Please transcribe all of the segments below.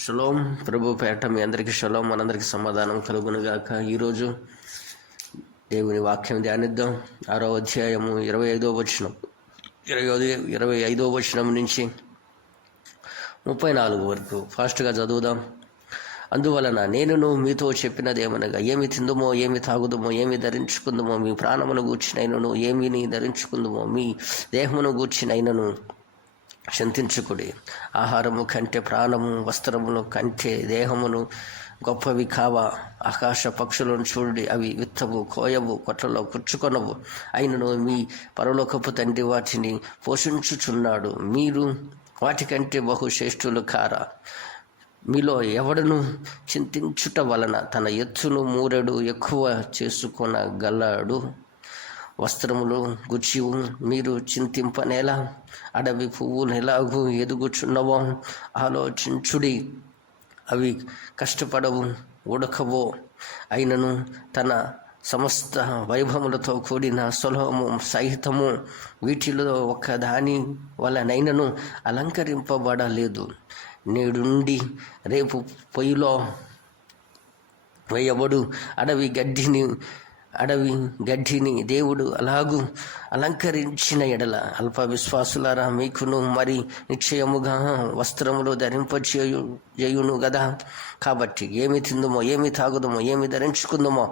Shalom. ప్రభు పేట మీ అందరికీ shalom, మనందరికీ సమాధానం కలుగునుగాక. ఈరోజు దేవుని వాక్యం ధ్యానిద్దాం. 6వ అధ్యాయము 25వ వచనం 25వ వచనం నుంచి 34 వరకు ఫాస్ట్గా చదువుదాం. అందువలన నేనును మీతో చెప్పినదేమనగా, ఏమి తిందుమో, ఏమి తాగుదుమో, ఏమి ధరించుకుందుమో, మీ ప్రాణమును గూర్చినైనను, ఏమిని ధరించుకుందుమో, మీ దేహమును గూర్చినైనను చింతించుకుడి. ఆహారము కంటే ప్రాణము, వస్త్రమును కంటే దేహమును గొప్పవి కావా? ఆకాశ పక్షులను చూడండి, అవి విత్తవు, కోయవు, కొట్లలో కూర్చుకొనవు, అయినను మీ పరలోకపు తండ్రి వాటిని పోషించుచున్నాడు. మీరు వాటికంటే బహుశ్రేష్ఠులు కారా? మీలో ఎవడను చింతించుట వలన తన ఎత్తును మూరెడు ఎక్కువ చేసుకొనగలడు? వస్త్రములు గుచ్చి మీరు చింతింపనేలా? అడవి పువ్వులు ఎలాగూ ఎదుగుచున్నవో ఆలోచించుడి. అవి కష్టపడవు, ఉడకవో, అయినను తన సమస్త వైభవములతో కూడిన సొలొమోను సహితము వీటిలో ఒకదాని వలనైనను అలంకరింపబడలేదు. నేడుండి రేపు పొయ్యిలో వేయబడు అడవి గడ్డిని దేవుడు అలాగూ అలంకరించిన ఎడల అల్ప విశ్వాసులారా, మీకును మరి నిశ్చయముగా వస్త్రములు ధరింపజేయును గదా. కాబట్టి ఏమి తిందుమో, ఏమి తాగుదమో, ఏమి ధరించుకుందామో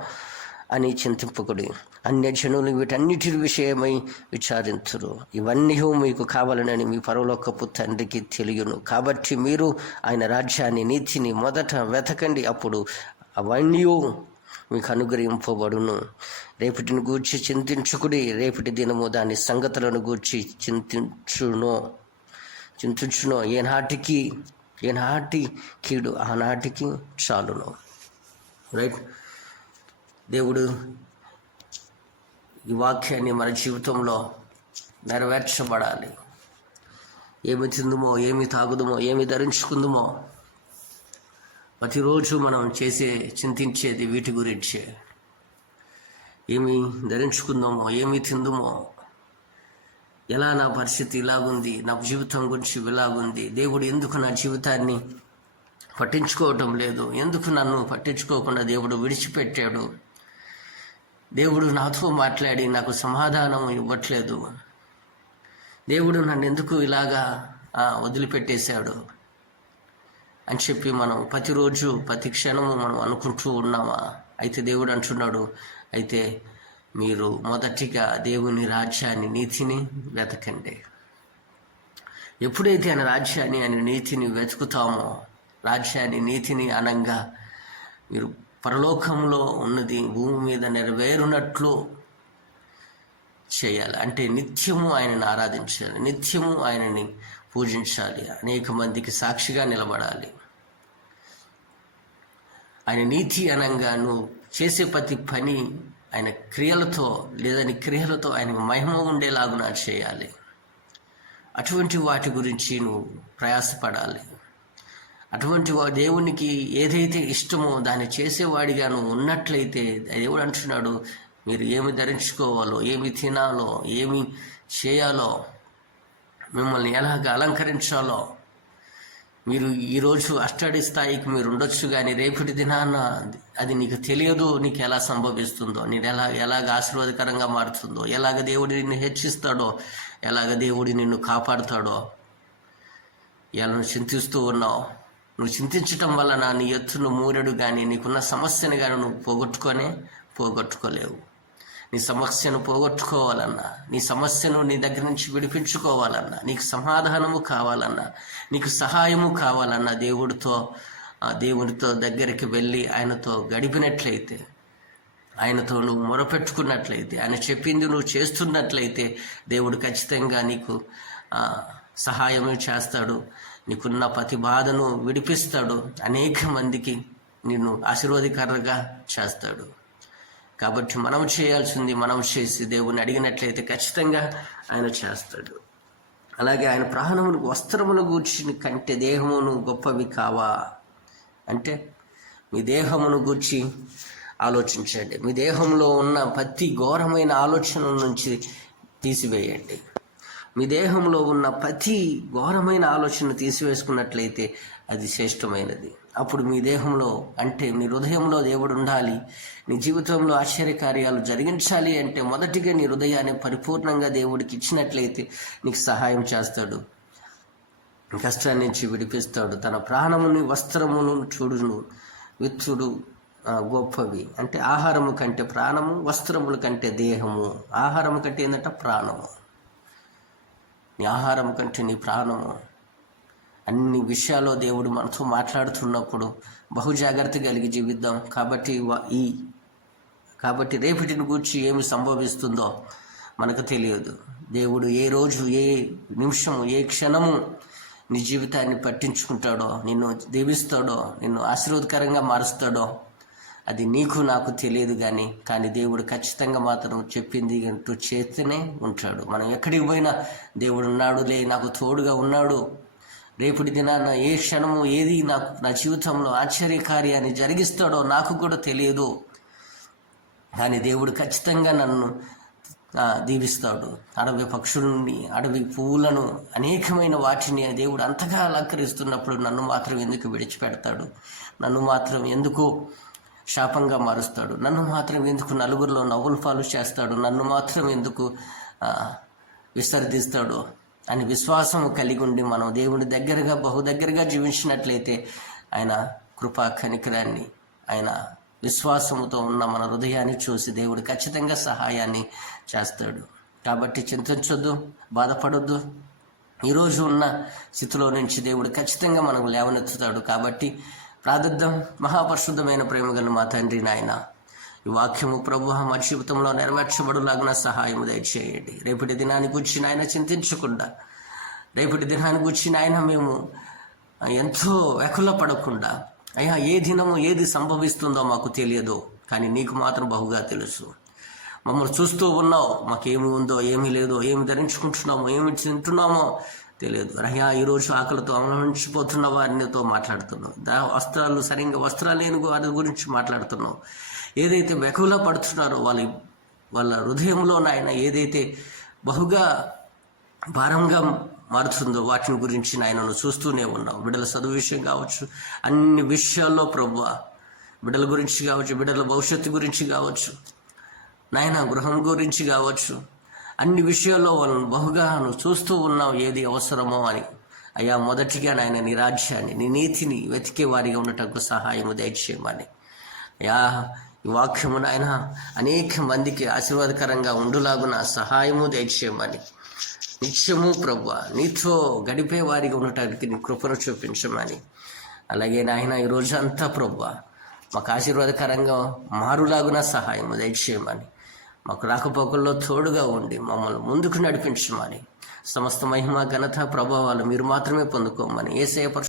అని చింతింపకుడి. అన్యజనులు వీటన్నిటి విషయమై విచారించురు. ఇవన్నీ మీకు కావాలనని మీ పరలోకపు తండ్రికి తెలియను. కాబట్టి మీరు ఆయన రాజ్యాన్ని, నీతిని మొదట వెతకండి, అప్పుడు అవన్నీ మీకు అనుగ్రహింపబడును. రేపటిని గూర్చి చింతించుకుడి. రేపటి దినము దాని సంగతులను గూర్చి చింతించునో. ఏనాటి కీడు ఆనాటికి చాలును. రైట్. దేవుడు ఈ వాక్యాన్ని మన జీవితంలో నెరవేర్చబడాలి. ఏమి తిందుమో, ఏమి తాగుదుమో, ఏమి ధరించుకుందుమో, ప్రతిరోజు మనం చింతించేది వీటి గురించే. ఏమి ధరించుకుందామో, ఏమి తిందుమో, ఎలా నా పరిస్థితి ఇలాగుంది, నా జీవితం గురించి ఇలాగుంది, దేవుడు ఎందుకు నా జీవితాన్ని పట్టించుకోవటం లేదు, ఎందుకు నన్ను పట్టించుకోకుండా దేవుడు విడిచిపెట్టాడు, దేవుడు నాతో మాట్లాడి నాకు సమాధానం ఇవ్వట్లేదు, దేవుడు నన్ను ఎందుకు ఇలాగా వదిలిపెట్టేశాడు అని చెప్పి మనం ప్రతిరోజు ప్రతి క్షణము మనం అనుకుంటూ ఉన్నామా? అయితే దేవుడు అంటున్నాడు, అయితే మీరు మొదటిగా దేవుని రాజ్యాన్ని, నీతిని వెతకండి. ఎప్పుడైతే ఆయన రాజ్యాన్ని, ఆయన నీతిని వెతుకుతామో, రాజ్యాన్ని, నీతిని అనంగా మీరు పరలోకంలో ఉన్నది భూమి మీద నెరవేరునట్లు చేయాలి. అంటే నిత్యము ఆయనను ఆరాధించాలి, నిత్యము ఆయనని పూజించాలి, అనేక మందికి సాక్షిగా నిలబడాలి. ఆయన నీతి అనంగా నువ్వు చేసే ప్రతి పని ఆయన క్రియలతో లేదా నీ క్రియలతో ఆయనకు మహిమ ఉండేలాగున చేయాలి. అటువంటి వాటి గురించి నువ్వు ప్రయాసపడాలి. అటువంటి దేవునికి ఏదైతే ఇష్టమో దాన్ని చేసేవాడిగా నువ్వు ఉన్నట్లయితే దేవుడు అంటున్నాడు, మీరు ఏమి ధరించుకోవాలో, ఏమి తినాలో, ఏమి చేయాలో, మిమ్మల్ని ఎలాగ అలంకరించాలో, మీరు ఈరోజు అష్టడి స్థాయికి మీరు ఉండొచ్చు, కానీ రేపటి దినాన అది నీకు తెలియదు. నీకు ఎలా సంభవిస్తుందో, నేను ఎలాగ ఆశీర్వాదకరంగా మారుతుందో, ఎలాగ దేవుడు నిన్ను హెచ్చిస్తాడో, ఎలాగ దేవుడు నిన్ను కాపాడుతాడో, ఎలా నువ్వు చింతిస్తూ ఉన్నావు. నువ్వు చింతించటం వలన నీ ఎత్తును మూరెడు కానీ, నీకున్న సమస్యను కానీ నువ్వు పోగొట్టుకోలేవు. నీ సమస్యను పోగొట్టుకోవాలన్నా, నీ సమస్యను నీ దగ్గర నుంచి విడిపించుకోవాలన్నా, నీకు సమాధానము కావాలన్నా, నీకు సహాయము కావాలన్నా, దేవునితో దగ్గరికి వెళ్ళి ఆయనతో గడిపినట్లయితే, ఆయనతో నువ్వు మొరపెట్టుకున్నట్లయితే, ఆయన చెప్పింది నువ్వు చేస్తున్నట్లయితే, దేవుడు ఖచ్చితంగా నీకు సహాయం చేస్తాడు. నీకున్న ప్రతి బాధను విడిపిస్తాడు. అనేక మందికి నిన్ను ఆశీర్వాదకరంగా చేస్తాడు. కాబట్టి మనం చేయాల్సింది మనం చేసి దేవుని అడిగినట్లయితే ఖచ్చితంగా ఆయన చేస్తాడు. అలాగే ఆయన ప్రాణమును, వస్త్రమును గూర్చి కంటే దేహమును గొప్పవి కావా? అంటే మీ దేహమును గూర్చి ఆలోచించండి. మీ దేహంలో ఉన్న ప్రతి ఘోరమైన ఆలోచన నుంచి తీసివేయండి. మీ దేహంలో ఉన్న ప్రతి ఘోరమైన ఆలోచన తీసివేసుకున్నట్లయితే అది శ్రేష్టమైనది. అప్పుడు మీ దేహంలో అంటే మీ హృదయంలో దేవుడు ఉండాలి. నీ జీవితంలో ఆశ్చర్యకార్యాలు జరిగించాలి అంటే మొదటిగా నీ హృదయాన్ని పరిపూర్ణంగా దేవుడికి ఇచ్చినట్లయితే నీకు సహాయం చేస్తాడు, కష్టాన్ని నుంచి విడిపిస్తాడు. తన ప్రాణముని వస్త్రమును చూడును విత్తుడు గొప్పవి. అంటే ఆహారము కంటే ప్రాణము, వస్త్రముల కంటే దేహము. ఆహారము కంటే ఏంటంటే ప్రాణము. నీ ఆహారం కంటే నీ ప్రాణము. అన్ని విషయాల్లో దేవుడు మనతో మాట్లాడుతున్నప్పుడు బహు జాగ్రత్త కలిగి జీవిద్దాం. కాబట్టి రేపటిని గూర్చి ఏమి సంభవిస్తుందో మనకు తెలియదు. దేవుడు ఏ రోజు, ఏ నిమిషము, ఏ క్షణము నీ జీవితాన్ని పట్టించుకుంటాడో, నిన్ను దీవిస్తాడో, నిన్ను ఆశీర్వాదకరంగా మారుస్తాడో అది నీకు నాకు తెలియదు. కానీ దేవుడు ఖచ్చితంగా మాత్రం చెప్పింది అంటూ చేస్తూనే ఉంటాడు. మనం ఎక్కడికి పోయినా దేవుడు ఉన్నాడులే, నాకు తోడుగా ఉన్నాడు, రేపటి దినాన ఏ క్షణము ఏది నా జీవితంలో ఆశ్చర్యకార్యాన్ని జరిగిస్తాడో నాకు కూడా తెలియదు. కానీ దేవుడు ఖచ్చితంగా నన్ను దీవిస్తాడు. అడవి పక్షులని, అడవి పువ్వులను, అనేకమైన వాటిని దేవుడు అంతగా అలంకరిస్తున్నప్పుడు నన్ను మాత్రం ఎందుకు విడిచిపెడతాడు? నన్ను మాత్రం ఎందుకు శాపంగా మారుస్తాడు? నన్ను మాత్రం ఎందుకు నలుగురిలో నవ్వుల పాలు చేస్తాడు? నన్ను మాత్రం ఎందుకు విసర్జిస్తాడు అని విశ్వాసము కలిగి ఉండి మనం దేవుని దగ్గరగా, బహు దగ్గరగా జీవించినట్లయితే ఆయన కృపా కనికరాన్ని, ఆయన విశ్వాసముతో ఉన్న మన హృదయాన్ని చూసి దేవుడు ఖచ్చితంగా సహాయాన్ని చేస్తాడు. కాబట్టి చింతించొద్దు, బాధపడొద్దు. ఈరోజు ఉన్న స్థితిలో నుంచి దేవుడు ఖచ్చితంగా మనకు లేవనెత్తుతాడు. కాబట్టి ప్రార్థిద్దాం. మహాపరిశుద్ధమైన ప్రేమగల మా తండ్రి, నాయన, ఈ వాక్యము ప్రభువా మా జీవితంలో నెరవేర్చబడులాగిన సహాయము దయచేయండి. రేపటి దినాన్ని గురించి నాయన చింతించకుండా, రేపటి దినాన్ని గురించి నాయన మేము ఎంతో వ్యాకుల పడకుండా, అయ్యా ఏ దినము ఏది సంభవిస్తుందో మాకు తెలియదు, కానీ నీకు మాత్రం బహుగా తెలుసు. మమ్మల్ని చూస్తూ ఉన్నావు, మాకేమి ఉందో ఏమీ లేదో, ఏమి ధరించుకుంటున్నామో, ఏమి తింటున్నామో తెలియదు. అయ్యా ఈరోజు ఆకలితో అవలంబించిపోతున్న వారినితో మాట్లాడుతున్నావు. వస్త్రాలు సరిగ్గా వస్త్రాలు లేని వారి గురించి మాట్లాడుతున్నావు. ఏదైతే వెకుల పడుతున్నారో వాళ్ళ హృదయంలో నాయన ఏదైతే బహుగా భారంగా మారుతుందో వాటిని గురించి నాయనను చూస్తూనే ఉన్నావు. బిడ్డల చదువు విషయం కావచ్చు, అన్ని విషయాల్లో ప్రభువా, బిడ్డల గురించి కావచ్చు, బిడ్డల భవిష్యత్తు గురించి కావచ్చు, నాయన గృహం గురించి కావచ్చు, అన్ని విషయాల్లో వాళ్ళని బహుగా నువ్వు చూస్తూ ఉన్నావు ఏది అవసరమో అని. అయ్యా మొదటిగా నాయన నీ రాజ్యాన్ని, నీ నీతిని వెతికే వారిగా ఉండటకు సహాయము దయచేయమని. అయ్యా ఈ వాక్యము నాయన అనేక మందికి ఆశీర్వాదకరంగా ఉండులాగున సహాయము దయచేయమని. నిత్యము ప్రభువా నీతో గడిపే వారిగా ఉండటానికి నీ కృపను చూపించమని. అలాగే నాయన ఈ రోజంతా ప్రభువా మాకు ఆశీర్వాదకరంగా మారులాగున సహాయము దయచేయమని. మాకు రాకపోకల్లో తోడుగా ఉండి మమ్మల్ని ముందుకు నడిపించమని. సమస్త మహిమ ఘనత ప్రభావాలు మీరు మాత్రమే పొందుకోమని యేసయ్య